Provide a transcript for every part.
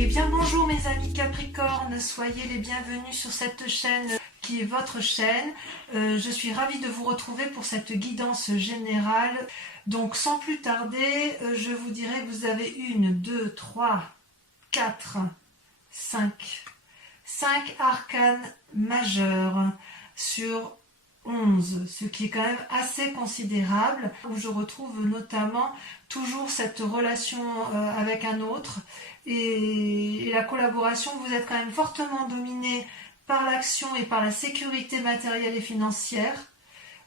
Eh bien bonjour mes amis Capricorne, soyez les bienvenus sur cette chaîne qui est votre chaîne. Je suis ravie de vous retrouver pour cette guidance générale. Donc sans plus tarder, je vous dirai que vous avez 1, 2, 3, 4, 5 arcanes majeurs sur 11, ce qui est quand même assez considérable, où je retrouve notamment toujours cette relation avec un autre et la collaboration. Vous êtes quand même fortement dominé par l'action et par la sécurité matérielle et financière.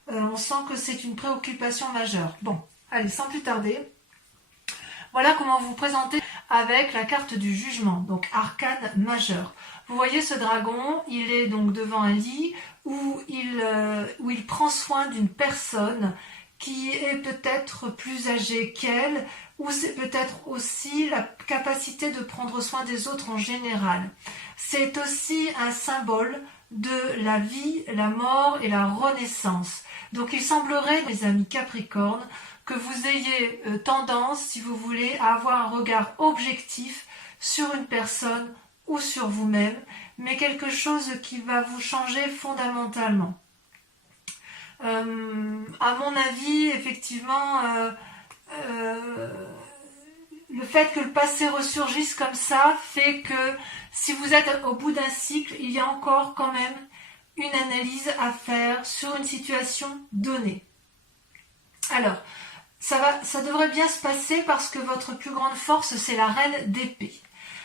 On sent que c'est une préoccupation majeure. Bon, allez, sans plus tarder, voilà comment vous présenter avec la carte du jugement, donc arcane majeur. Vous voyez ce dragon, il est donc devant un lit où il prend soin d'une personne qui est peut-être plus âgée qu'elle, ou c'est peut-être aussi la capacité de prendre soin des autres en général. C'est aussi un symbole de la vie, la mort et la renaissance. Donc il semblerait, mes amis Capricorne, que vous ayez tendance, si vous voulez, à avoir un regard objectif sur une personne ou sur vous-même, mais quelque chose qui va vous changer fondamentalement. À mon avis, effectivement, le fait que le passé ressurgisse comme ça fait que si vous êtes au bout d'un cycle, il y a encore quand même une analyse à faire sur une situation donnée. Alors, ça devrait bien se passer parce que votre plus grande force, c'est la reine d'épée.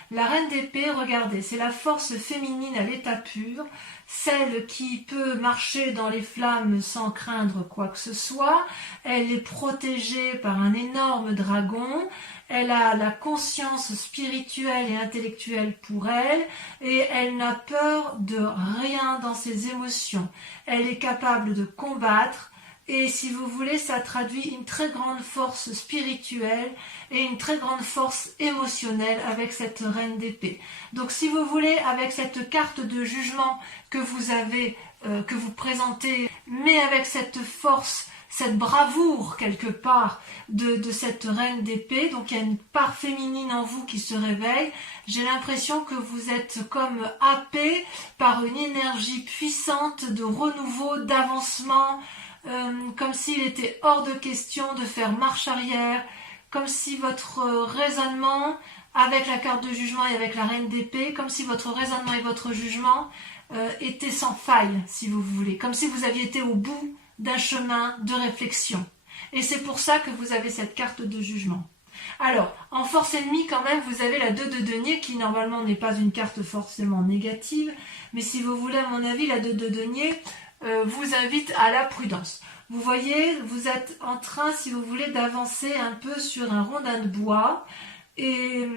La reine d'épée, regardez, c'est la force féminine à l'état pur, celle qui peut marcher dans les flammes sans craindre quoi que ce soit. Elle est protégée par un énorme dragon, elle a la conscience spirituelle et intellectuelle pour elle, et elle n'a peur de rien dans ses émotions. Elle est capable de combattre, et si vous voulez, ça traduit une très grande force spirituelle et une très grande force émotionnelle avec cette reine d'épée. Donc si vous voulez, avec cette carte de jugement que vous avez, que vous présentez, mais avec cette force, cette bravoure quelque part de cette reine d'épée, donc il y a une part féminine en vous qui se réveille, j'ai l'impression que vous êtes comme happé par une énergie puissante de renouveau, d'avancement, comme s'il était hors de question de faire marche arrière, comme si votre raisonnement, avec la carte de jugement et avec la reine d'épée, comme si votre raisonnement et votre jugement étaient sans faille, si vous voulez, comme si vous aviez été au bout d'un chemin de réflexion. Et c'est pour ça que vous avez cette carte de jugement. Alors, en force ennemie, quand même, vous avez la 2 de denier, qui normalement n'est pas une carte forcément négative, mais si vous voulez, à mon avis, la 2 de denier vous invite à la prudence. Vous voyez, vous êtes en train, si vous voulez, d'avancer un peu sur un rondin de bois, et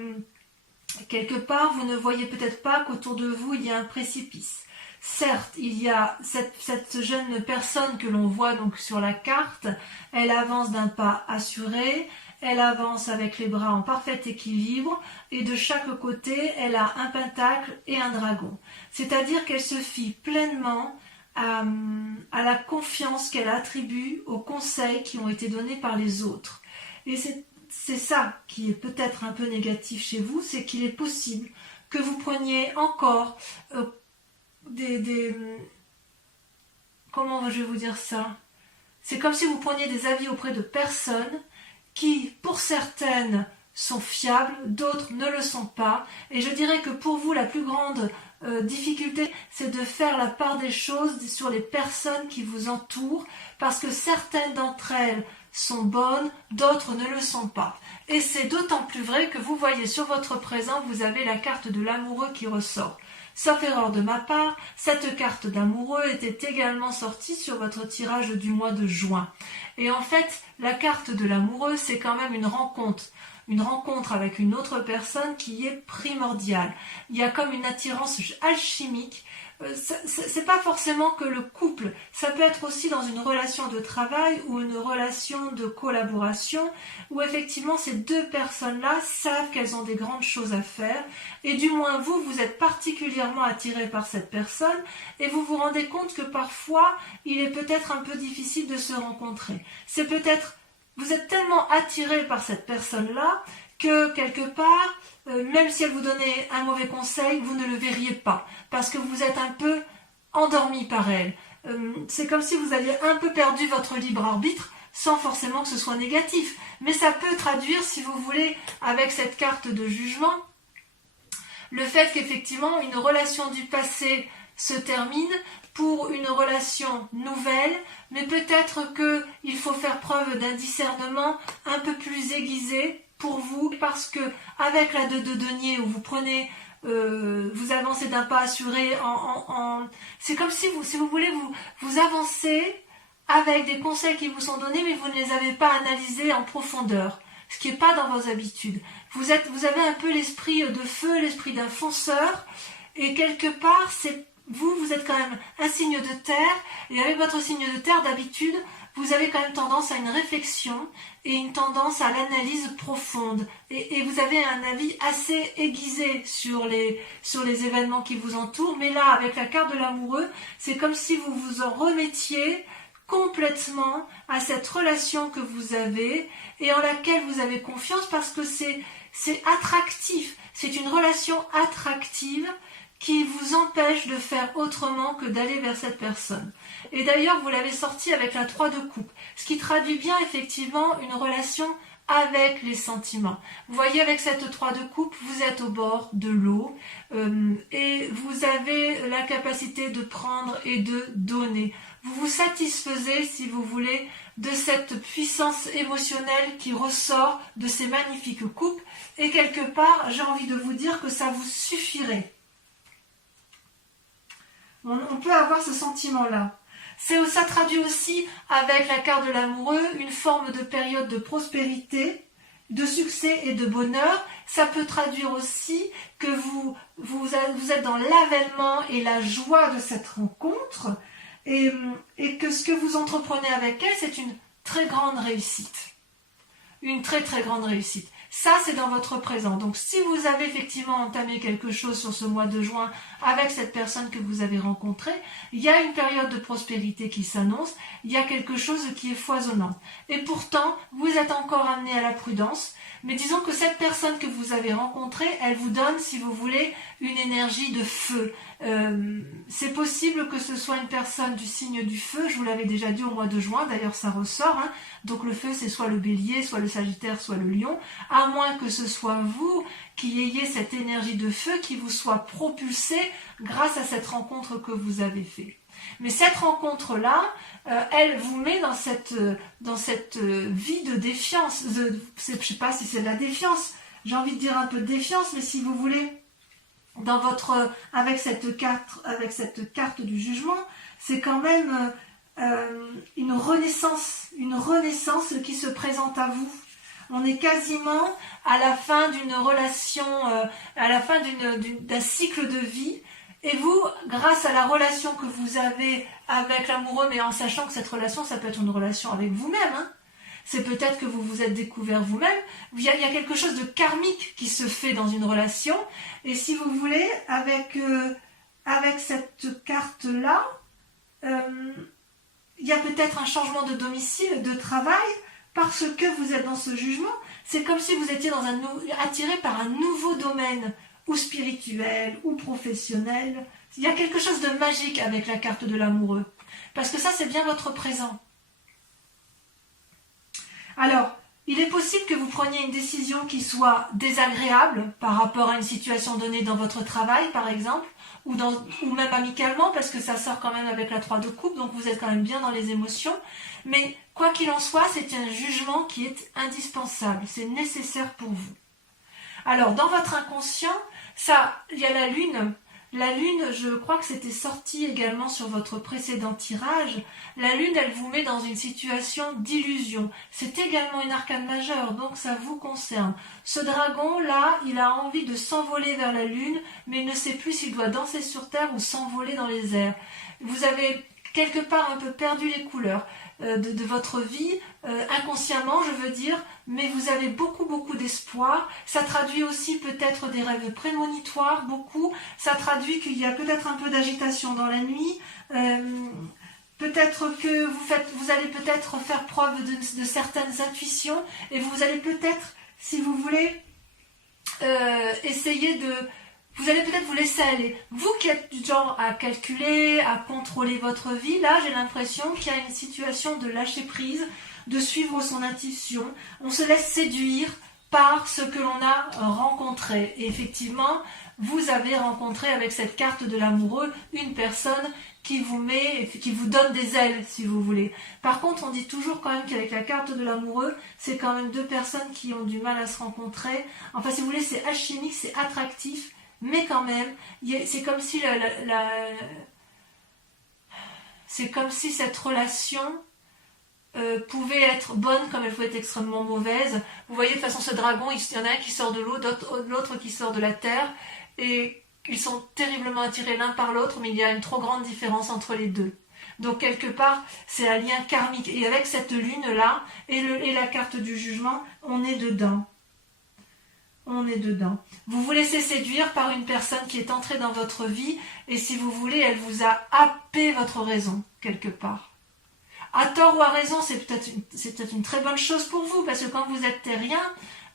quelque part, vous ne voyez peut-être pas qu'autour de vous, il y a un précipice. Certes, il y a cette jeune personne que l'on voit donc sur la carte, elle avance d'un pas assuré, elle avance avec les bras en parfait équilibre, et de chaque côté, elle a un pentacle et un dragon. C'est-à-dire qu'elle se fie pleinement à la confiance qu'elle attribue aux conseils qui ont été donnés par les autres. Et c'est ça qui est peut-être un peu négatif chez vous, c'est qu'il est possible que vous preniez encore comment je vais vous dire ça? C'est comme si vous preniez des avis auprès de personnes qui, pour certaines, sont fiables, d'autres ne le sont pas. Et je dirais que pour vous, la plus grande difficulté, c'est de faire la part des choses sur les personnes qui vous entourent, parce que certaines d'entre elles sont bonnes, d'autres ne le sont pas. Et c'est d'autant plus vrai que vous voyez sur votre présent, vous avez la carte de l'amoureux qui ressort. Sauf erreur de ma part, cette carte d'amoureux était également sortie sur votre tirage du mois de juin. Et en fait, la carte de l'amoureux, c'est quand même une rencontre avec une autre personne qui est primordiale. Il y a comme une attirance alchimique. C'est pas forcément que le couple, ça peut être aussi dans une relation de travail ou une relation de collaboration où effectivement ces deux personnes-là savent qu'elles ont des grandes choses à faire, et du moins vous êtes particulièrement attiré par cette personne et vous vous rendez compte que parfois il est peut-être un peu difficile de se rencontrer. C'est peut-être, vous êtes tellement attiré par cette personne-là que quelque part, même si elle vous donnait un mauvais conseil, vous ne le verriez pas, parce que vous êtes un peu endormi par elle. C'est comme si vous aviez un peu perdu votre libre arbitre, sans forcément que ce soit négatif. Mais ça peut traduire, si vous voulez, avec cette carte de jugement, le fait qu'effectivement une relation du passé se termine pour une relation nouvelle, mais peut-être qu'il faut faire preuve d'un discernement un peu plus aiguisé pour vous, parce que avec la 2 de denier où vous prenez, vous avancez d'un pas assuré, c'est comme si vous voulez, vous avancez avec des conseils qui vous sont donnés, mais vous ne les avez pas analysés en profondeur, ce qui n'est pas dans vos habitudes. Vous avez un peu l'esprit de feu, l'esprit d'un fonceur, et quelque part, vous êtes quand même un signe de terre, et avec votre signe de terre, d'habitude, vous avez quand même tendance à une réflexion et une tendance à l'analyse profonde. Et vous avez un avis assez aiguisé sur les événements qui vous entourent, mais là, avec la carte de l'amoureux, c'est comme si vous vous en remettiez complètement à cette relation que vous avez et en laquelle vous avez confiance, parce que c'est attractif, c'est une relation attractive qui vous empêche de faire autrement que d'aller vers cette personne. Et d'ailleurs, vous l'avez sorti avec la 3 de coupe, ce qui traduit bien effectivement une relation avec les sentiments. Vous voyez, avec cette 3 de coupe, vous êtes au bord de l'eau et vous avez la capacité de prendre et de donner. Vous vous satisfaisez, si vous voulez, de cette puissance émotionnelle qui ressort de ces magnifiques coupes, et quelque part, j'ai envie de vous dire que ça vous suffirait. On peut avoir ce sentiment-là. Ça traduit aussi, avec la carte de l'amoureux, une forme de période de prospérité, de succès et de bonheur. Ça peut traduire aussi que vous êtes dans l'avènement et la joie de cette rencontre, et que ce que vous entreprenez avec elle, c'est une très grande réussite. Une très très grande réussite. Ça, c'est dans votre présent. Donc, si vous avez effectivement entamé quelque chose sur ce mois de juin avec cette personne que vous avez rencontrée, il y a une période de prospérité qui s'annonce, il y a quelque chose qui est foisonnant. Et pourtant, vous êtes encore amené à la prudence, mais disons que cette personne que vous avez rencontrée, elle vous donne, si vous voulez, une énergie de feu. C'est possible que ce soit une personne du signe du feu, je vous l'avais déjà dit au mois de juin, d'ailleurs ça ressort, hein. Donc le feu, c'est soit le bélier, soit le sagittaire, soit le lion, à moins que ce soit vous qui ayez cette énergie de feu qui vous soit propulsée grâce à cette rencontre que vous avez faite. Mais cette rencontre-là, elle vous met dans cette vie de défiance. Je ne sais pas si c'est de la défiance, j'ai envie de dire un peu de défiance, mais si vous voulez, avec cette carte du jugement, c'est quand même une renaissance qui se présente à vous. On est quasiment à la fin d'une relation, à la fin d'un cycle de vie. Et vous, grâce à la relation que vous avez avec l'amoureux, mais en sachant que cette relation, ça peut être une relation avec vous-même, hein. C'est peut-être que vous vous êtes découvert vous-même. Il y a quelque chose de karmique qui se fait dans une relation. Et si vous voulez, avec cette carte-là, il y a peut-être un changement de domicile, de travail, parce que vous êtes dans ce jugement. C'est comme si vous étiez attiré par un nouveau domaine, ou spirituel, ou professionnel. Il y a quelque chose de magique avec la carte de l'amoureux. Parce que ça, c'est bien votre présent. Alors, il est possible que vous preniez une décision qui soit désagréable par rapport à une situation donnée dans votre travail, par exemple, ou même amicalement, parce que ça sort quand même avec la 3 de coupe, donc vous êtes quand même bien dans les émotions. Mais quoi qu'il en soit, c'est un jugement qui est indispensable, c'est nécessaire pour vous. Alors, dans votre inconscient, il y a la lune. La lune, je crois que c'était sorti également sur votre précédent tirage. La lune, elle vous met dans une situation d'illusion. C'est également une arcane majeure, donc ça vous concerne. Ce dragon-là, il a envie de s'envoler vers la lune, mais il ne sait plus s'il doit danser sur terre ou s'envoler dans les airs. Vous avez quelque part un peu perdu les couleurs de votre vie, inconsciemment je veux dire, mais vous avez beaucoup d'espoir. Ça traduit aussi peut-être des rêves prémonitoires, beaucoup. Ça traduit qu'il y a peut-être un peu d'agitation dans la nuit. Peut-être que vous allez peut-être faire preuve de certaines intuitions, et vous allez peut-être, si vous voulez, essayer de... Vous allez peut-être vous laisser aller. Vous qui êtes du genre à calculer, à contrôler votre vie, là j'ai l'impression qu'il y a une situation de lâcher prise, de suivre son intuition. On se laisse séduire par ce que l'on a rencontré. Et effectivement, vous avez rencontré avec cette carte de l'amoureux une personne qui vous donne des ailes, si vous voulez. Par contre, on dit toujours quand même qu'avec la carte de l'amoureux, c'est quand même deux personnes qui ont du mal à se rencontrer. Enfin, si vous voulez, c'est alchimique, c'est attractif, mais quand même, c'est comme si c'est comme si cette relation pouvait être bonne comme elle pouvait être extrêmement mauvaise. Vous voyez, de toute façon, ce dragon, il y en a un qui sort de l'eau, l'autre qui sort de la terre, et ils sont terriblement attirés l'un par l'autre, mais il y a une trop grande différence entre les deux. Donc quelque part, c'est un lien karmique. Et avec cette lune-là, et la carte du jugement, on est dedans. On est dedans. Vous vous laissez séduire par une personne qui est entrée dans votre vie, et si vous voulez, elle vous a happé votre raison, quelque part. À tort ou à raison, c'est peut-être une très bonne chose pour vous, parce que quand vous êtes terrien,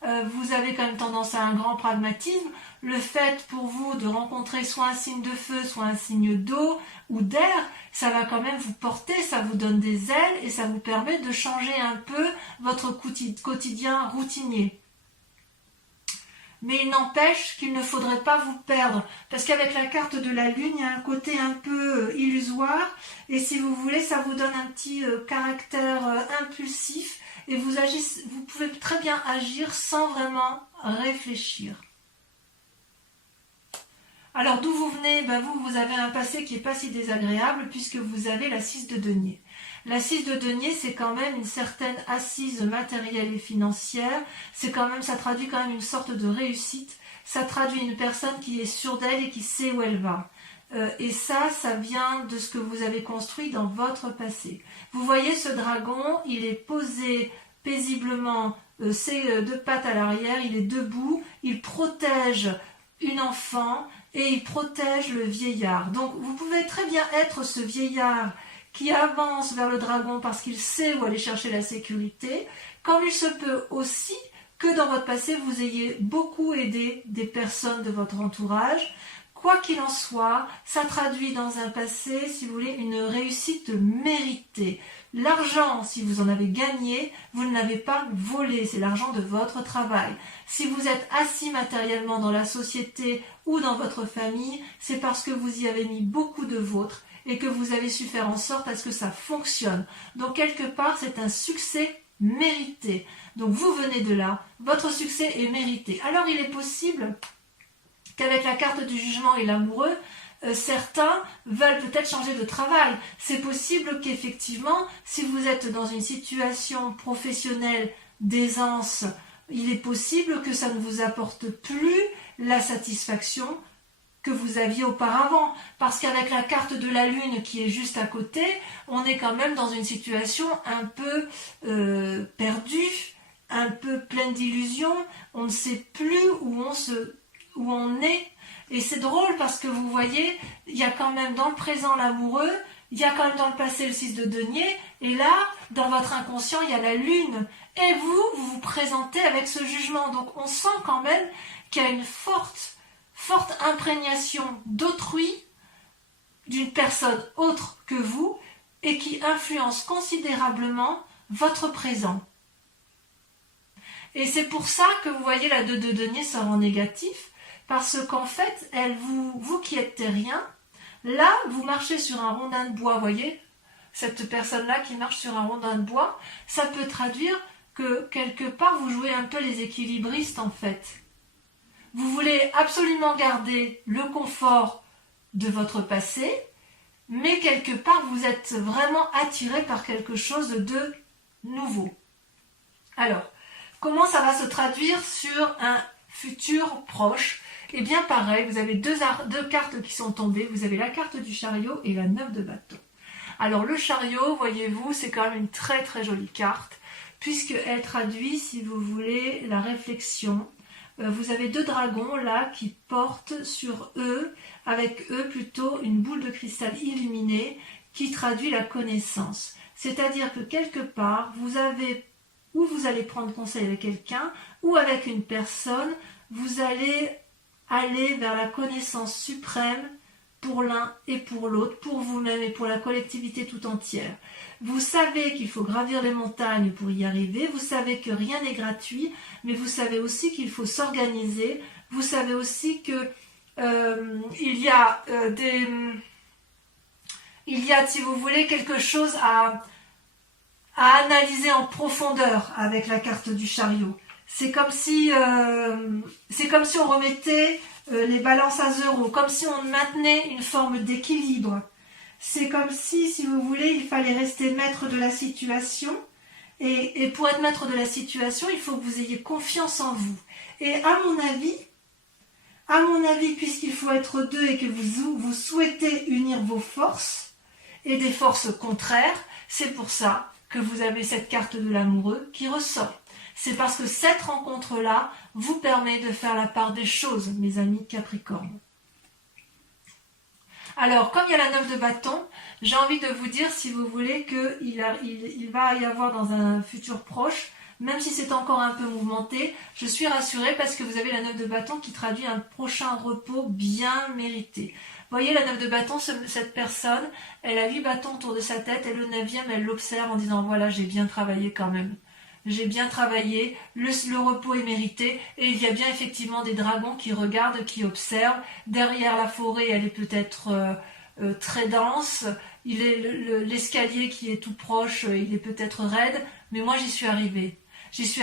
vous avez quand même tendance à un grand pragmatisme. Le fait pour vous de rencontrer soit un signe de feu, soit un signe d'eau ou d'air, ça va quand même vous porter, ça vous donne des ailes et ça vous permet de changer un peu votre quotidien routinier. Mais il n'empêche qu'il ne faudrait pas vous perdre, parce qu'avec la carte de la lune, il y a un côté un peu illusoire, et si vous voulez, ça vous donne un petit caractère impulsif, et vous pouvez très bien agir sans vraiment réfléchir. Alors d'où vous venez? Vous avez un passé qui n'est pas si désagréable, puisque vous avez la 6 de denier. La 6 de denier, c'est quand même une certaine assise matérielle et financière, ça traduit quand même une sorte de réussite, ça traduit une personne qui est sûre d'elle et qui sait où elle va. Et ça vient de ce que vous avez construit dans votre passé. Vous voyez ce dragon, il est posé paisiblement, ses deux pattes à l'arrière, il est debout, il protège une enfant et il protège le vieillard. Donc vous pouvez très bien être ce vieillard qui avance vers le dragon parce qu'il sait où aller chercher la sécurité, comme il se peut aussi que dans votre passé, vous ayez beaucoup aidé des personnes de votre entourage. Quoi qu'il en soit, ça traduit dans un passé, si vous voulez, une réussite méritée. L'argent, si vous en avez gagné, vous ne l'avez pas volé, c'est l'argent de votre travail. Si vous êtes assis matériellement dans la société ou dans votre famille, c'est parce que vous y avez mis beaucoup de vôtre et que vous avez su faire en sorte à ce que ça fonctionne. Donc quelque part, c'est un succès mérité. Donc vous venez de là, votre succès est mérité. Alors il est possible qu'avec la carte du jugement et l'amoureux, certains veulent peut-être changer de travail. C'est possible qu'effectivement, si vous êtes dans une situation professionnelle d'aisance, il est possible que ça ne vous apporte plus la satisfaction que vous aviez auparavant. Parce qu'avec la carte de la lune qui est juste à côté, on est quand même dans une situation un peu perdue, un peu pleine d'illusions. On ne sait plus où on est. Et c'est drôle parce que vous voyez, il y a quand même dans le présent l'amoureux, il y a quand même dans le passé le 6 de denier, et là, dans votre inconscient, il y a la lune. Et vous vous présentez avec ce jugement. Donc on sent quand même qu'il y a une forte imprégnation d'autrui, d'une personne autre que vous, et qui influence considérablement votre présent. Et c'est pour ça que vous voyez la 2 de denier sort en négatif, parce qu'en fait, vous qui êtes terrien, là, vous marchez sur un rondin de bois, vous voyez, cette personne-là qui marche sur un rondin de bois, ça peut traduire que quelque part, vous jouez un peu les équilibristes en fait. Vous voulez absolument garder le confort de votre passé, mais quelque part, vous êtes vraiment attiré par quelque chose de nouveau. Alors, comment ça va se traduire sur un futur proche? Et bien pareil, vous avez deux cartes qui sont tombées, vous avez la carte du chariot et la 9 de bâton. Alors le chariot, voyez-vous, c'est quand même une très très jolie carte, puisqu'elle traduit, si vous voulez, la réflexion. Vous avez deux dragons là qui portent sur eux, avec eux plutôt une boule de cristal illuminée qui traduit la connaissance. C'est-à-dire que quelque part, vous allez prendre conseil avec quelqu'un ou avec une personne vous allez aller vers la connaissance suprême pour l'un et pour l'autre, pour vous-même et pour la collectivité tout entière. Vous savez qu'il faut gravir les montagnes pour y arriver, vous savez que rien n'est gratuit, mais vous savez aussi qu'il faut s'organiser, vous savez aussi que il y a, si vous voulez, quelque chose à analyser en profondeur avec la carte du chariot. C'est comme si on remettait les balances à zéro, comme si on maintenait une forme d'équilibre. C'est comme si vous voulez, il fallait rester maître de la situation. Et pour être maître de la situation, il faut que vous ayez confiance en vous. Et à mon avis, puisqu'il faut être deux et que vous souhaitez unir vos forces et des forces contraires, c'est pour ça que vous avez cette carte de l'amoureux qui ressort. C'est parce que cette rencontre-là vous permet de faire la part des choses, mes amis Capricorne. Alors, comme il y a la 9 de bâton, j'ai envie de vous dire, si vous voulez, qu'il va y avoir dans un futur proche, même si c'est encore un peu mouvementé, je suis rassurée parce que vous avez la 9 de bâton qui traduit un prochain repos bien mérité. Vous voyez, la 9 de bâton, cette personne, elle a 8 bâtons autour de sa tête et le 9e, elle l'observe en disant, voilà, j'ai bien travaillé quand même. J'ai bien travaillé, le repos est mérité, et il y a bien effectivement des dragons qui regardent, qui observent. Derrière la forêt, elle est peut-être très dense, l'escalier qui est tout proche, il est peut-être raide, mais moi j'y suis arrivée. J'y suis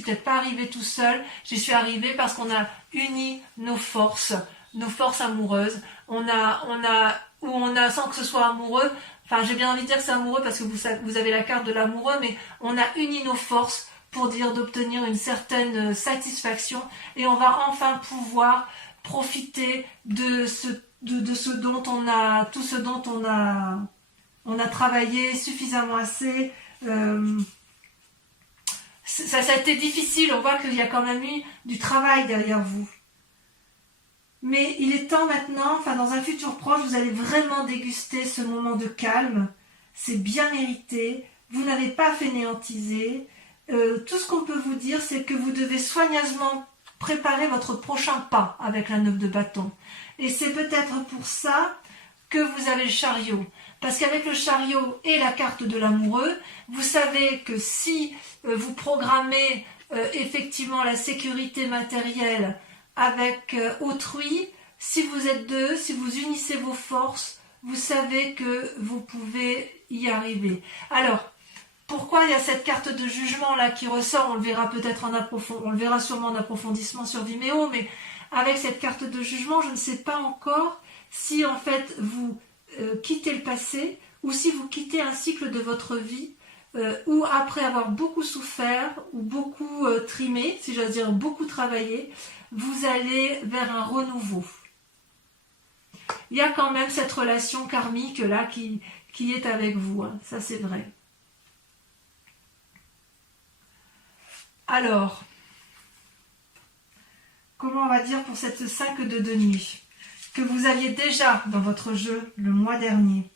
peut-être pas arrivée tout seul, j'y suis arrivée parce qu'on a uni nos forces amoureuses, on a, sans que ce soit amoureux, enfin j'ai bien envie de dire que c'est amoureux parce que vous avez la carte de l'amoureux, mais on a uni nos forces pour d'obtenir une certaine satisfaction, et on va enfin pouvoir profiter de ce dont tout ce dont on a travaillé suffisamment assez. Ça a été difficile, on voit qu'il y a quand même eu du travail derrière vous. Mais il est temps maintenant, dans un futur proche, vous allez vraiment déguster ce moment de calme. C'est bien mérité, vous n'avez pas fainéantisé. Tout ce qu'on peut vous dire, c'est que vous devez soigneusement préparer votre prochain pas avec la 9 de bâton. Et c'est peut-être pour ça que vous avez le chariot. Parce qu'avec le chariot et la carte de l'amoureux, vous savez que si vous programmez effectivement la sécurité matérielle avec autrui, si vous êtes deux, si vous unissez vos forces, vous savez que vous pouvez y arriver. Alors, pourquoi il y a cette carte de jugement là qui ressort? On le verra peut-être on le verra sûrement en approfondissement sur Vimeo, mais avec cette carte de jugement, je ne sais pas encore si en fait vous quittez le passé ou si vous quittez un cycle de votre vie où après avoir beaucoup souffert ou beaucoup trimé, si j'ose dire beaucoup travaillé, vous allez vers un renouveau. Il y a quand même cette relation karmique là qui est avec vous, hein. Ça c'est vrai. Alors, comment on va dire pour cette 5 de denier que vous aviez déjà dans votre jeu le mois dernier?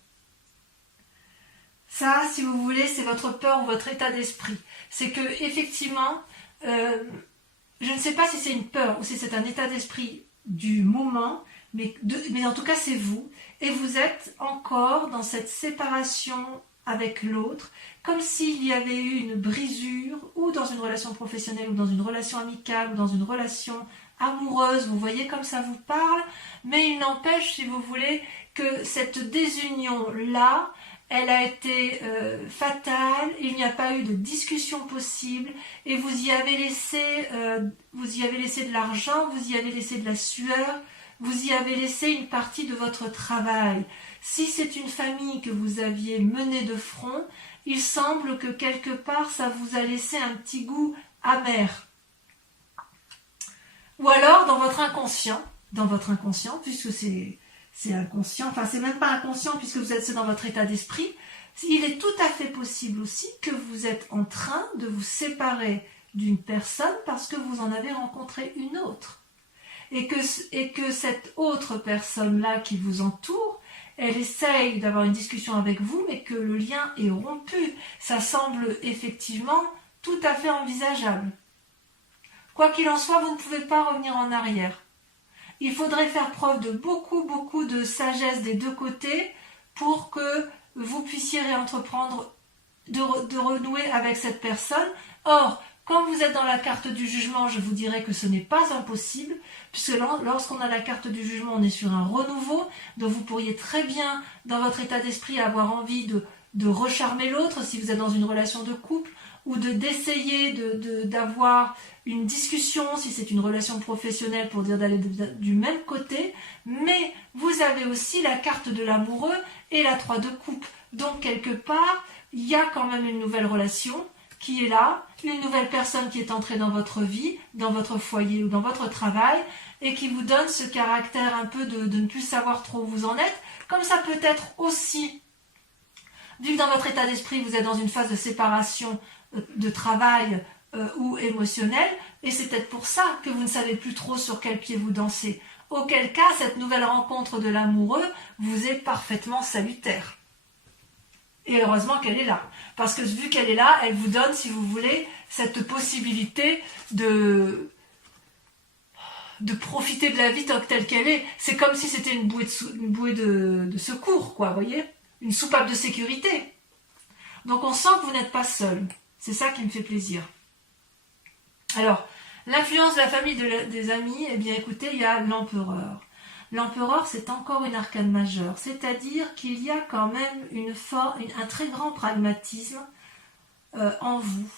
Ça, si vous voulez, c'est votre peur ou votre état d'esprit. C'est que effectivement, je ne sais pas si c'est une peur ou si c'est un état d'esprit du moment, mais en tout cas c'est vous. Et vous êtes encore dans cette séparation avec l'autre, comme s'il y avait eu une brisure, ou dans une relation professionnelle, ou dans une relation amicale, ou dans une relation amoureuse, vous voyez comme ça vous parle, mais il n'empêche, si vous voulez, que cette désunion-là, elle a été fatale, il n'y a pas eu de discussion possible, et vous y avez laissé de l'argent, vous y avez laissé de la sueur, vous y avez laissé une partie de votre travail. Si c'est une famille que vous aviez menée de front, il semble que quelque part ça vous a laissé un petit goût amer. Ou alors dans votre inconscient, puisque c'est inconscient, enfin c'est même pas inconscient puisque c'est dans votre état d'esprit, il est tout à fait possible aussi que vous êtes en train de vous séparer d'une personne parce que vous en avez rencontré une autre. Et que cette autre personne-là qui vous entoure, elle essaye d'avoir une discussion avec vous, mais que le lien est rompu. Ça semble effectivement tout à fait envisageable. Quoi qu'il en soit, vous ne pouvez pas revenir en arrière. Il faudrait faire preuve de beaucoup de sagesse des deux côtés pour que vous puissiez réentreprendre, de renouer avec cette personne. Or, quand vous êtes dans la carte du jugement, je vous dirais que ce n'est pas impossible, puisque lorsqu'on a la carte du jugement, on est sur un renouveau, donc vous pourriez très bien, dans votre état d'esprit, avoir envie de recharmer l'autre, si vous êtes dans une relation de couple, ou d'essayer d'avoir une discussion, si c'est une relation professionnelle, pour dire d'aller du même côté, mais vous avez aussi la carte de l'amoureux et la 3 de coupe. Donc, quelque part, il y a quand même une nouvelle relation qui est là, une nouvelle personne qui est entrée dans votre vie, dans votre foyer ou dans votre travail, et qui vous donne ce caractère un peu de ne plus savoir trop où vous en êtes, comme ça peut être aussi, vu que dans votre état d'esprit, vous êtes dans une phase de séparation de travail ou émotionnel, et c'est peut-être pour ça que vous ne savez plus trop sur quel pied vous dansez. Auquel cas, cette nouvelle rencontre de l'amoureux vous est parfaitement salutaire. Et heureusement qu'elle est là. Parce que vu qu'elle est là, elle vous donne, si vous voulez, cette possibilité de profiter de la vie telle qu'elle est. C'est comme si c'était une bouée de secours, quoi, vous voyez? Une soupape de sécurité. Donc on sent que vous n'êtes pas seul. C'est ça qui me fait plaisir. Alors, l'influence de la famille, des amis, eh bien écoutez, il y a l'empereur. L'empereur, c'est encore une arcane majeure, c'est-à-dire qu'il y a quand même un très grand pragmatisme en vous.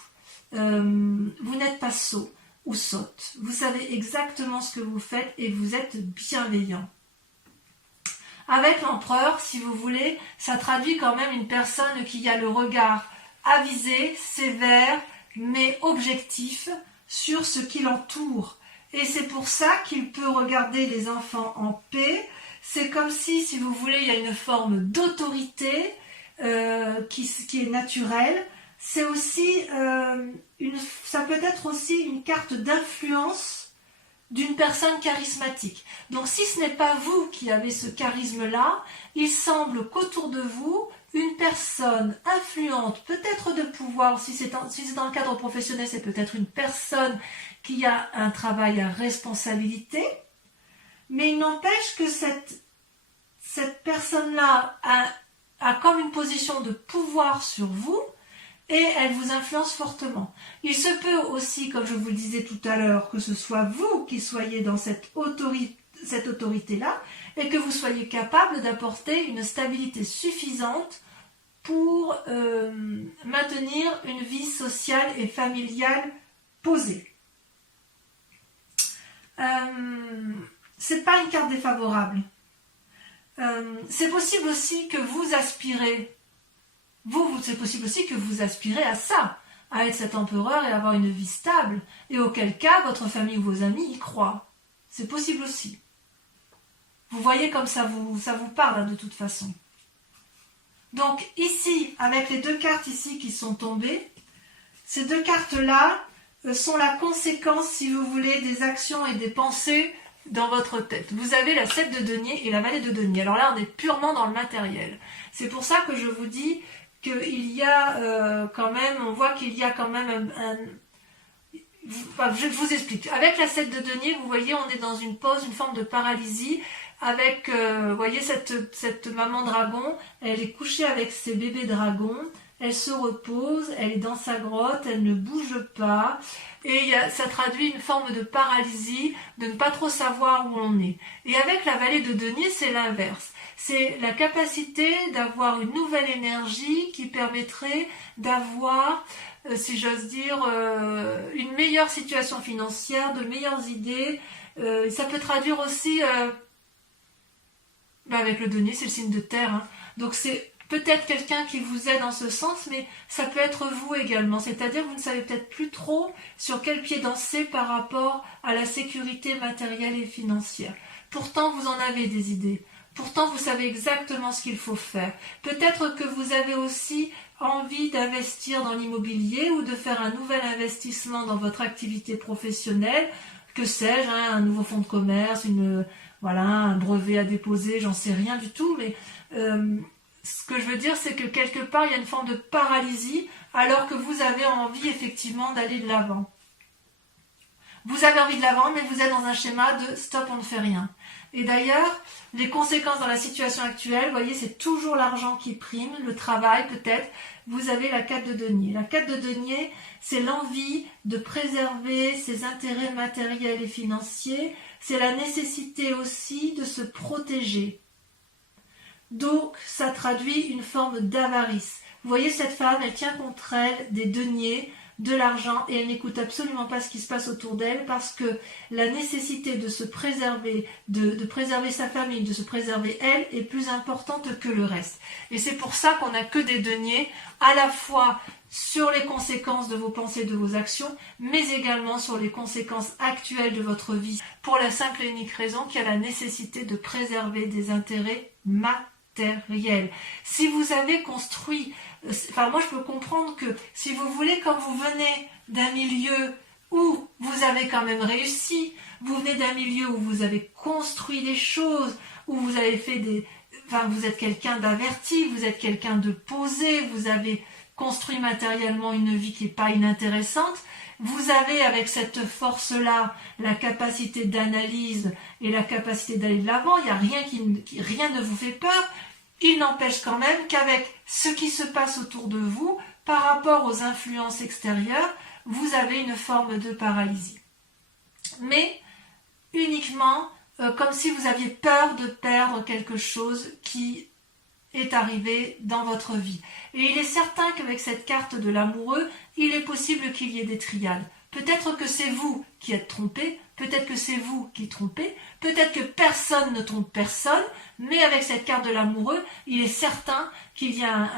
Vous n'êtes pas sot ou sotte. Vous savez exactement ce que vous faites et vous êtes bienveillant. Avec l'empereur, si vous voulez, ça traduit quand même une personne qui a le regard avisé, sévère, mais objectif sur ce qui l'entoure. Et c'est pour ça qu'il peut regarder les enfants en paix. C'est comme si vous voulez, il y a une forme d'autorité qui est naturelle. C'est aussi ça peut être aussi une carte d'influence d'une personne charismatique. Donc si ce n'est pas vous qui avez ce charisme-là, il semble qu'autour de vous, une personne influente, peut-être de pouvoir, si c'est dans le cadre professionnel, c'est peut-être une personne qui a un travail à responsabilité, mais il n'empêche que cette personne-là a comme une position de pouvoir sur vous, et elle vous influence fortement. Il se peut aussi, comme je vous le disais tout à l'heure, que ce soit vous qui soyez dans cette autorité-là, et que vous soyez capable d'apporter une stabilité suffisante pour maintenir une vie sociale et familiale posée. C'est pas une carte défavorable. C'est possible aussi que vous aspirez, c'est possible aussi que vous aspirez à ça, à être cet empereur et avoir une vie stable, et auquel cas votre famille ou vos amis y croient. C'est possible aussi. Vous voyez comme ça vous parle hein, de toute façon. Donc ici, avec les deux cartes ici qui sont tombées, ces deux cartes-là sont la conséquence, si vous voulez, des actions et des pensées dans votre tête. Vous avez la 7 de denier et la vallée de denier. Alors là, on est purement dans le matériel. C'est pour ça que je vous dis qu'il y a quand même, on voit qu'il y a quand même je vous explique. Avec la 7 de denier, vous voyez, on est dans une pause, une forme de paralysie. Avec, vous voyez, cette maman dragon, elle est couchée avec ses bébés dragons, elle se repose, elle est dans sa grotte, elle ne bouge pas, et ça traduit une forme de paralysie, de ne pas trop savoir où on est. Et avec la vallée de denier, c'est l'inverse. C'est la capacité d'avoir une nouvelle énergie qui permettrait d'avoir, si j'ose dire, une meilleure situation financière, de meilleures idées. Ça peut traduire aussi... avec le denier, c'est le signe de terre. Hein. Donc c'est peut-être quelqu'un qui vous aide en ce sens, mais ça peut être vous également. C'est-à-dire que vous ne savez peut-être plus trop sur quel pied danser par rapport à la sécurité matérielle et financière. Pourtant, vous en avez des idées. Pourtant, vous savez exactement ce qu'il faut faire. Peut-être que vous avez aussi envie d'investir dans l'immobilier ou de faire un nouvel investissement dans votre activité professionnelle. Que sais-je, hein, un nouveau fonds de commerce, un brevet à déposer, j'en sais rien du tout, mais ce que je veux dire, c'est que quelque part, il y a une forme de paralysie, alors que vous avez envie effectivement d'aller de l'avant. Vous avez envie de la vendre, mais vous êtes dans un schéma de stop, on ne fait rien. Et d'ailleurs, les conséquences dans la situation actuelle, vous voyez, c'est toujours l'argent qui prime, le travail peut-être. Vous avez la 4 de denier. La 4 de denier, c'est l'envie de préserver ses intérêts matériels et financiers. C'est la nécessité aussi de se protéger. Donc, ça traduit une forme d'avarice. Vous voyez, cette femme, elle tient contre elle des deniers, de l'argent, et elle n'écoute absolument pas ce qui se passe autour d'elle parce que la nécessité de se préserver, de préserver sa famille, de se préserver elle, est plus importante que le reste. Et c'est pour ça qu'on n'a que des deniers, à la fois sur les conséquences de vos pensées, de vos actions, mais également sur les conséquences actuelles de votre vie, pour la simple et unique raison qu'il y a la nécessité de préserver des intérêts matériels. Si vous avez construit, enfin moi je peux comprendre que si vous voulez, comme vous venez d'un milieu où vous avez quand même réussi, vous venez d'un milieu où vous avez construit des choses, où vous avez fait des... Enfin, vous êtes quelqu'un d'averti, vous êtes quelqu'un de posé, vous avez construit matériellement une vie qui n'est pas inintéressante. Vous avez avec cette force-là la capacité d'analyse et la capacité d'aller de l'avant. Il n'y a rien rien ne vous fait peur. Il n'empêche quand même qu'avec ce qui se passe autour de vous, par rapport aux influences extérieures, vous avez une forme de paralysie. Mais uniquement comme si vous aviez peur de perdre quelque chose qui est arrivé dans votre vie. Et il est certain qu'avec cette carte de l'amoureux, il est possible qu'il y ait des triades. Peut-être que c'est vous qui êtes trompé, peut-être que c'est vous qui trompez, peut-être que personne ne trompe personne, mais avec cette carte de l'amoureux, il est certain qu'il y a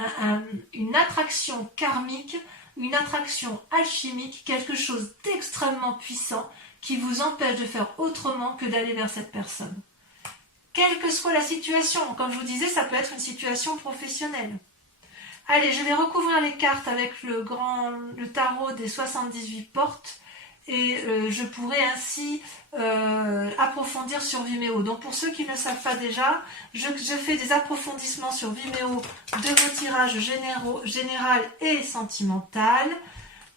une attraction karmique, une attraction alchimique, quelque chose d'extrêmement puissant qui vous empêche de faire autrement que d'aller vers cette personne. Quelle que soit la situation, comme je vous disais, ça peut être une situation professionnelle. Allez, je vais recouvrir les cartes avec le tarot des 78 portes et je pourrai ainsi approfondir sur Vimeo. Donc pour ceux qui ne le savent pas déjà, je fais des approfondissements sur Vimeo de vos tirages général et sentimental.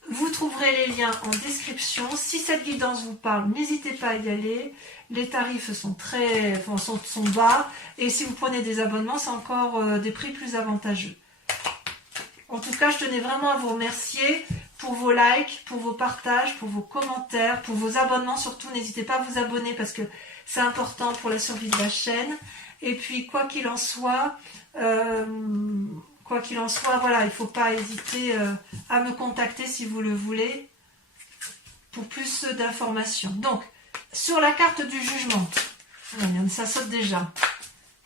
Vous trouverez les liens en description. Si cette guidance vous parle, n'hésitez pas à y aller. Les tarifs sont sont bas et si vous prenez des abonnements, c'est encore des prix plus avantageux. En tout cas, je tenais vraiment à vous remercier pour vos likes, pour vos partages, pour vos commentaires, pour vos abonnements. Surtout, n'hésitez pas à vous abonner parce que c'est important pour la survie de la chaîne. Et puis, quoi qu'il en soit, voilà, il ne faut pas hésiter à me contacter si vous le voulez pour plus d'informations. Donc, sur la carte du jugement, ça saute déjà.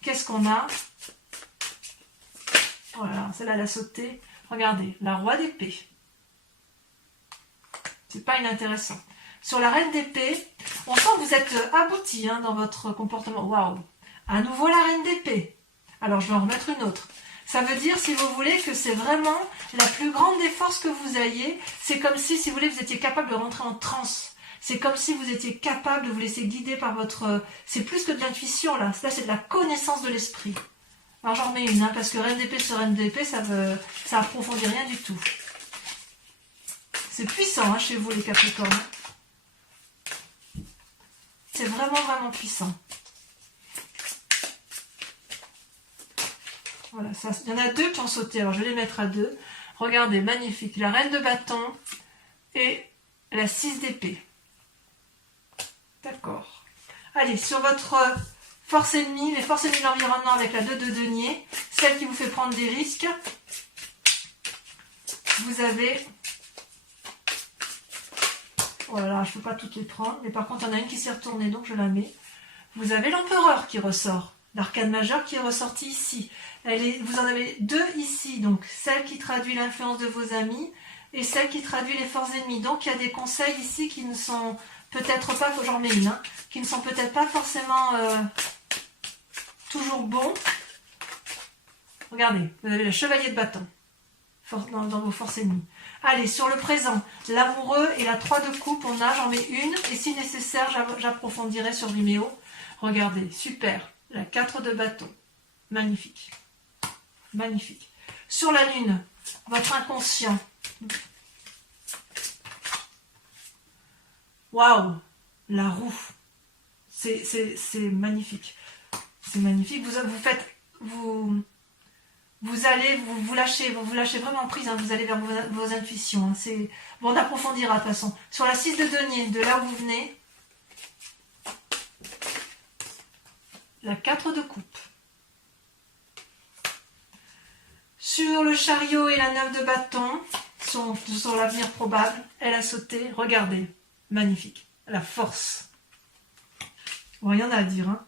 Qu'est-ce qu'on a? Voilà, celle-là, elle a sauté. Regardez, la roi d'épée. C'est pas inintéressant. Sur la reine d'épée, on sent que vous êtes abouti dans votre comportement. Waouh! À nouveau la reine d'épée. Alors, je vais en remettre une autre. Ça veut dire, si vous voulez, que c'est vraiment la plus grande des forces que vous ayez. C'est comme si vous voulez, vous étiez capable de rentrer en transe. C'est comme si vous étiez capable de vous laisser guider par votre... C'est plus que de l'intuition, là. Là, c'est de la connaissance de l'esprit. Alors, j'en remets une, parce que reine d'épée sur reine d'épée, ça approfondit rien du tout. C'est puissant, chez vous, les Capricornes. C'est vraiment, vraiment puissant. Voilà, il y en a deux qui ont sauté, alors je vais les mettre à deux. Regardez, magnifique. La reine de bâton et la 6 d'épée. D'accord. Allez, sur votre force ennemie, les forces ennemies de l'environnement avec la 2 de denier, celle qui vous fait prendre des risques, vous avez... Voilà, je ne peux pas toutes les prendre, mais par contre, il y en a une qui s'est retournée, donc je la mets. Vous avez l'empereur qui ressort. L'arcane majeur qui est ressorti ici. Vous en avez deux ici, donc celle qui traduit l'influence de vos amis et celle qui traduit les forces ennemies. Donc il y a des conseils ici qui ne sont peut-être pas, j'en mets une, qui ne sont peut-être pas forcément toujours bons. Regardez, vous avez le chevalier de bâton dans vos forces ennemies. Allez, sur le présent, l'amoureux et la 3 de coupe, j'en mets une et si nécessaire, j'approfondirai sur Vimeo. Regardez, super. La 4 de bâton. Magnifique. Magnifique. Sur la lune, votre inconscient. Waouh, la roue. C'est magnifique. C'est magnifique. Vous allez vous lâcher vraiment prise, hein, vous allez vers vos intuitions. Hein, bon, on approfondira de toute façon. Sur la 6 de denier, de là où vous venez, la 4 de coupe. Sur le chariot et la 9 de bâton, sur l'avenir probable, elle a sauté. Regardez, magnifique. La force. Bon, rien à dire, hein.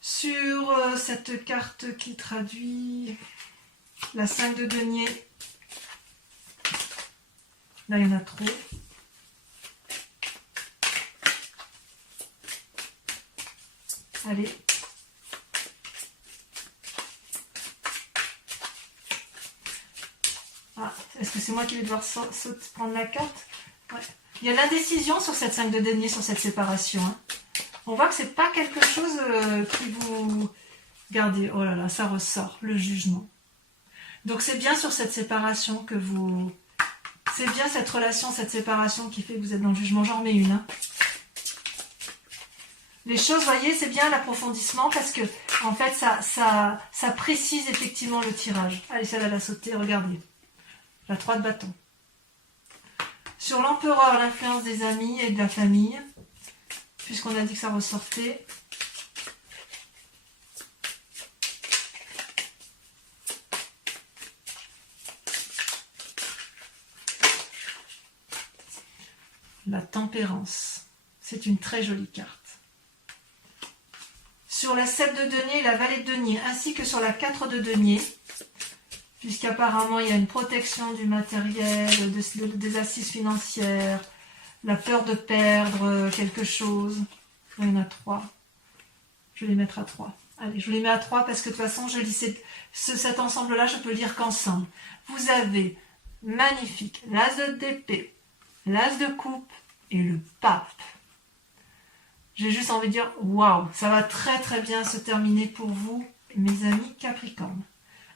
Sur cette carte qui traduit la 5 de denier, là il y en a trop. Allez. Ah, est-ce que c'est moi qui vais devoir prendre la carte? Ouais. Il y a l'indécision sur cette 5 de denier, sur cette séparation, hein. On voit que c'est pas quelque chose qui vous... Regardez, oh là là, ça ressort, le jugement. Donc c'est bien sur cette séparation que vous... C'est bien cette relation, cette séparation qui fait que vous êtes dans le jugement. J'en remets une. Hein. Les choses, vous voyez, c'est bien l'approfondissement parce que, en fait, ça précise effectivement le tirage. Allez, celle-là, elle a sauté, regardez. La 3 de bâton. Sur l'empereur, l'influence des amis et de la famille. Puisqu'on a dit que ça ressortait. La tempérance. C'est une très jolie carte. Sur la 7 de denier et la vallée de denier, ainsi que sur la 4 de denier, puisqu'apparemment il y a une protection du matériel, des assises financières, la peur de perdre quelque chose. Il y en a 3. Je vais les mettre à 3. Allez, je vous les mets à 3 parce que de toute façon, je lis cet ensemble-là, je peux le lire qu'ensemble. Vous avez magnifique l'as d'épée, l'as de coupe et le pape. J'ai juste envie de dire, waouh, ça va très très bien se terminer pour vous, mes amis Capricorne.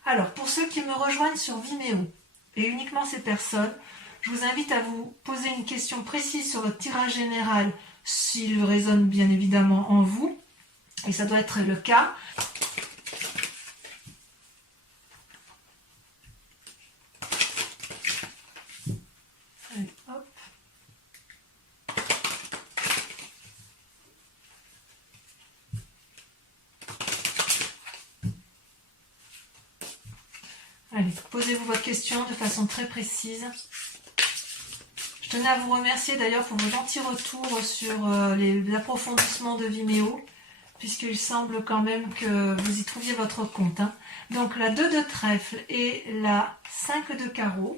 Alors, pour ceux qui me rejoignent sur Vimeo, et uniquement ces personnes, je vous invite à vous poser une question précise sur votre tirage général, s'il résonne bien évidemment en vous, et ça doit être le cas. Allez, hop. Allez, posez-vous votre question de façon très précise. Je tenais à vous remercier d'ailleurs pour vos gentils retours sur les approfondissements de Vimeo, puisqu'il semble quand même que vous y trouviez votre compte. Hein. Donc la 2 de trèfle et la 5 de carreau.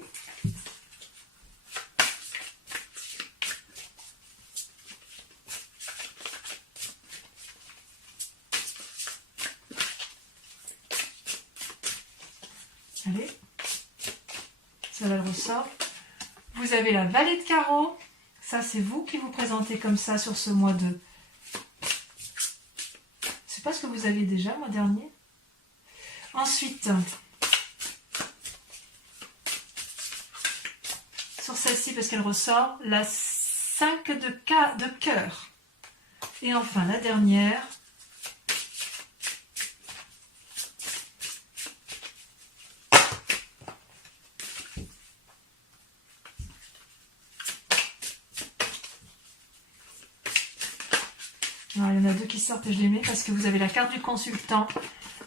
Allez, ça va le ressort. Vous avez la vallée de carreau. Ça, c'est vous qui vous présentez comme ça sur ce mois de... C'est pas ce que vous aviez déjà, le mois dernier. Ensuite, sur celle-ci, parce qu'elle ressort, la 5 de cœur. Et enfin, la dernière... Alors, il y en a 2 qui sortent et je les mets parce que vous avez la carte du consultant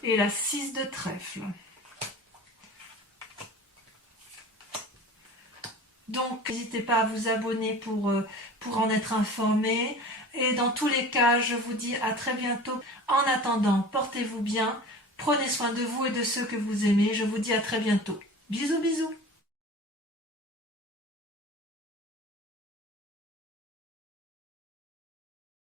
et la 6 de trèfle. Donc, n'hésitez pas à vous abonner pour en être informé. Et dans tous les cas, je vous dis à très bientôt. En attendant, portez-vous bien, prenez soin de vous et de ceux que vous aimez. Je vous dis à très bientôt. Bisous, bisous.